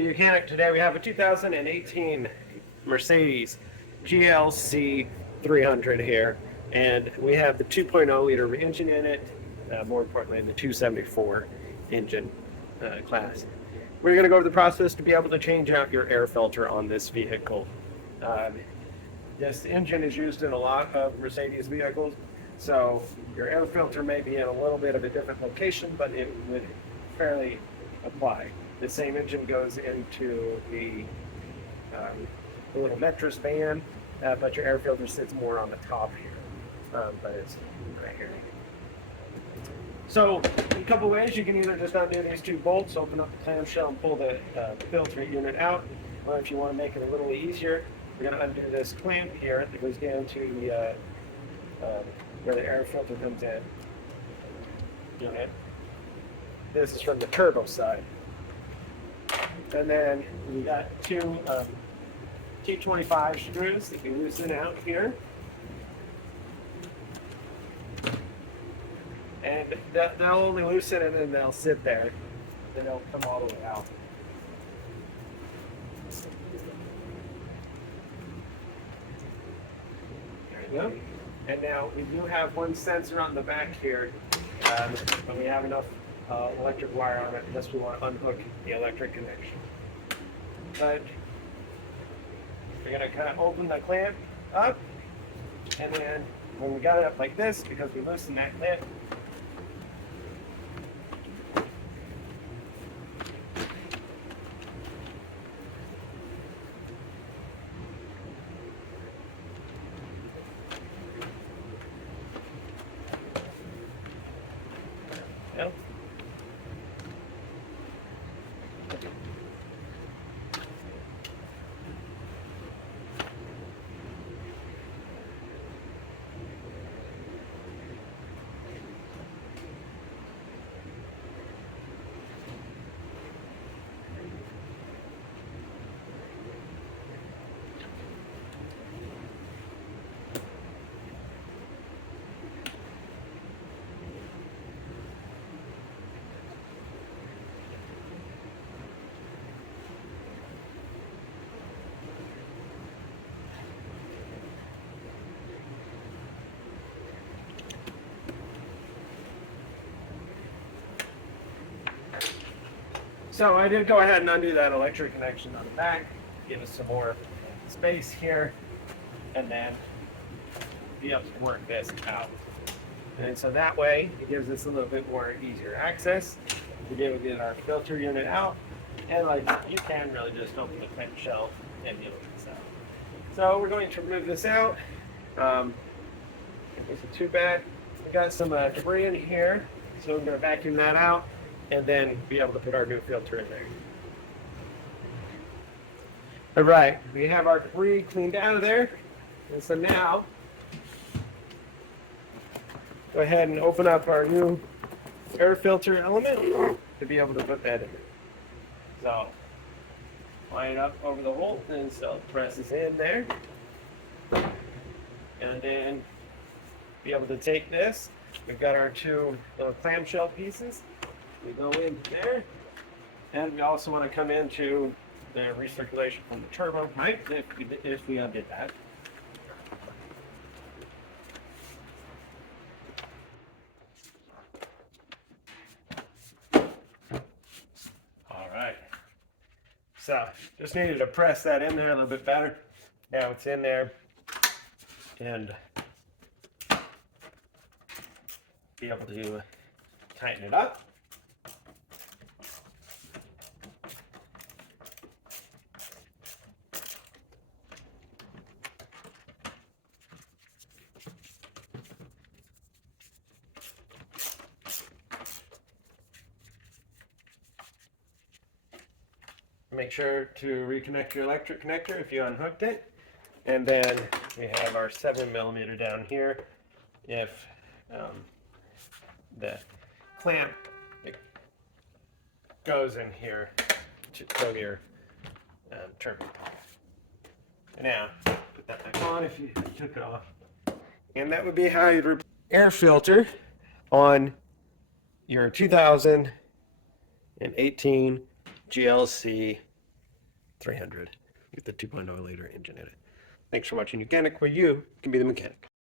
to YOUCANIC. Today we have a 2018 Mercedes GLC 300 here, and we have the 2.0 liter engine in it, more importantly the 274 engine class. We're going to go over the process to be able to change out your air filter on this vehicle. This engine is used in a lot of Mercedes vehicles, so your air filter may be in a little bit of a different location, but it would fairly apply. The same engine goes into the little mattress van, but your air filter sits more on the top here, but it's right here. So, a couple ways. You can either just undo these two bolts, open up the clamshell and pull the filter unit out, or if you want to make it a little easier, you're going to undo this clamp here that goes down to the where the air filter comes in. Unit. This is from the turbo side. And then we got two T25 screws that you loosen out here. And they'll only loosen and then they'll sit there. They don't come all the way out. There you go. And now we do have one sensor on the back here, but we have enough electric wire on it unless we want to unhook the electric connection. But we're going to kind of open the clamp up, and then when we got it up like this, because we loosened that clamp, yep. So I did go ahead and undo that electric connection on the back, give us some more space here, and then be able to work this out. And so that way, it gives us a little bit more easier access to be able to get our filter unit out, and like you can really just open the clamshell and get this out. So we're going to remove this out. It wasn't too bad. We got some debris in here, so we're going to vacuum that out and then be able to put our new filter in there. All right, we have our debris cleaned out of there. And so now, go ahead and open up our new air filter element to be able to put that in. So, line it up over the hole and so it presses in there. And then be able to take this. We've got our two little clamshell pieces. We go into there, and we also want to come into the recirculation from the turbo pipe if we undid that. All right. So just needed to press that in there a little bit better. Now it's in there, and be able to tighten it up. Make sure to reconnect your electric connector if you unhooked it. And then we have our 7mm down here. If the clamp goes in here to plug your turbo. Now, put that back on if you took it off. And that would be how you'd replace air filter on your 2018 GLC 300 with the 2.0 liter engine in it. Thanks for watching YOUCANIC, where you can be the mechanic.